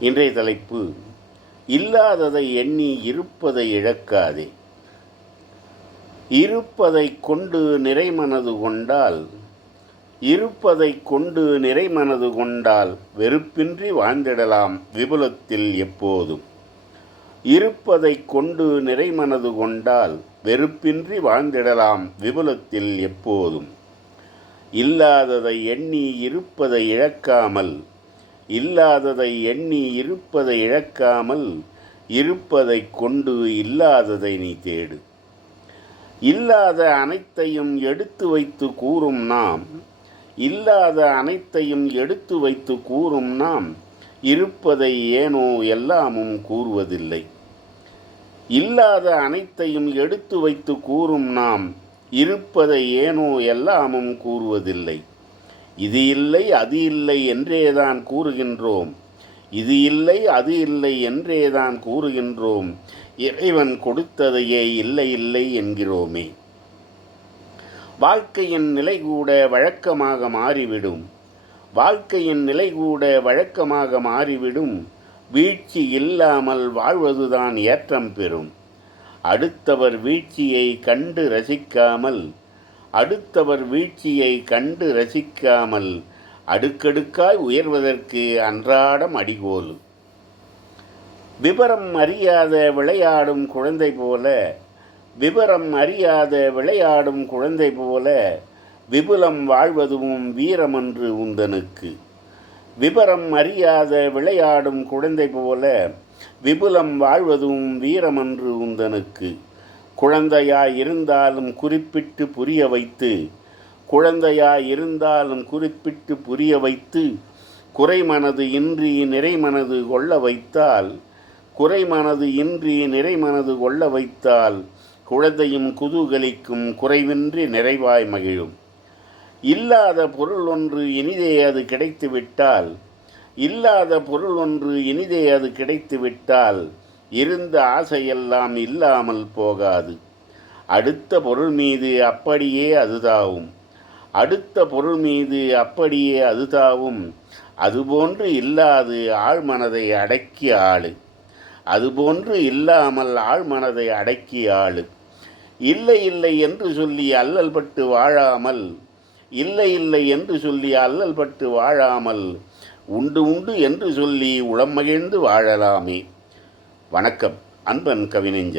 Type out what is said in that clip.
இன்றைய தலைப்பு இல்லாததை எண்ணி இருப்பதை இழக்காதே. இருப்பதை கொண்டு நிறைமனது கொண்டால் இருப்பதை கொண்டு நிறைமனது கொண்டால் வெறுப்பின்றி வாழ்ந்திடலாம் விபுலத்தில் எப்போதும். இருப்பதை கொண்டு நிறைமனது கொண்டால் வெறுப்பின்றி வாழ்ந்திடலாம் விபுலத்தில் எப்போதும். இல்லாததை எண்ணி இருப்பதை இழக்காமல் இல்லாததை எண்ணி இருப்பதை இழக்காமல் இருப்பதை கொண்டு இல்லாததை நீ தேடு. இல்லாத அனைத்தையும் எடுத்து வைத்து கூறும் நாம் இல்லாத அனைத்தையும் எடுத்து வைத்து கூறும் நாம் இருப்பதை ஏனோ எல்லாமும் கூறுவதில்லை. இல்லாத அனைத்தையும் எடுத்து வைத்து கூறும் நாம் இருப்பதை ஏனோ எல்லாமும் கூறுவதில்லை. இது இல்லை அது இல்லை என்றேதான் கூறுகின்றோம். இது இல்லை அது இல்லை என்றேதான் கூறுகின்றோம். இறைவன் கொடுத்ததையே இல்லை இல்லை என்கிறோமே. வாழ்க்கையின் நிலை கூட வழக்கமாக மாறிவிடும். வாழ்க்கையின் நிலை கூட வழக்கமாக மாறிவிடும். வீழ்ச்சி இல்லாமல் வாழ்வதுதான் ஏற்றம் பெறும். அடுத்தவர் வீழ்ச்சியை கண்டு ரசிக்காமல் அடுத்தவர் வீழ்ச்சியை கண்டு ரசிக்காமல் அடுக்கடுக்காய் உயர்வதற்கு அன்றாடம் அடிகோல். விவரம் அறியாத விளையாடும் குழந்தை போல விவரம் அறியாத விளையாடும் குழந்தை போல விபுலம் வாழ்வதும் வீரமன்று உந்தனுக்கு. விபரம் அறியாத விளையாடும் குழந்தை போல விபுலம் வாழ்வதும் வீரமன்று உந்தனுக்கு. குழந்தையாய் இருந்தாலும் குறிப்பிட்டு புரிய வைத்து குழந்தையாய் இருந்தாலும் குறிப்பிட்டு புரிய வைத்து குறைமனது இன்றி நிறைமனது கொள்ள வைத்தால் குறைமனது இன்றி நிறைமனது கொள்ள வைத்தால் குழந்தையும் குதூகலிக்கும் குறைவின்றி நிறைவாய் மகிழும். இல்லாத பொருள் ஒன்று இனிதே அது கிடைத்துவிட்டால் இல்லாத பொருள் ஒன்று இனிதே அது கிடைத்துவிட்டால் இருந்த ஆசையெல்லாம் இல்லாமல் போகாது. அடுத்த பொருள் மீது அப்படியே அதுதாவும். அடுத்த பொருள் மீது அப்படியே அதுதாவும். அதுபோன்று இல்லாது ஆழ்மனதை அடக்கி ஆளு. அதுபோன்று இல்லாமல் ஆழ்மனதை அடக்கி ஆளு. இல்லை இல்லை என்று சொல்லி அல்லல் பட்டு வாழாமல். இல்லை இல்லை என்று சொல்லி அல்லல் பட்டு வாழாமல். உண்டு உண்டு என்று சொல்லி உளம் மகிழ்ந்து வாழலாமே. வணக்கம் அன்பன் கவிஞன்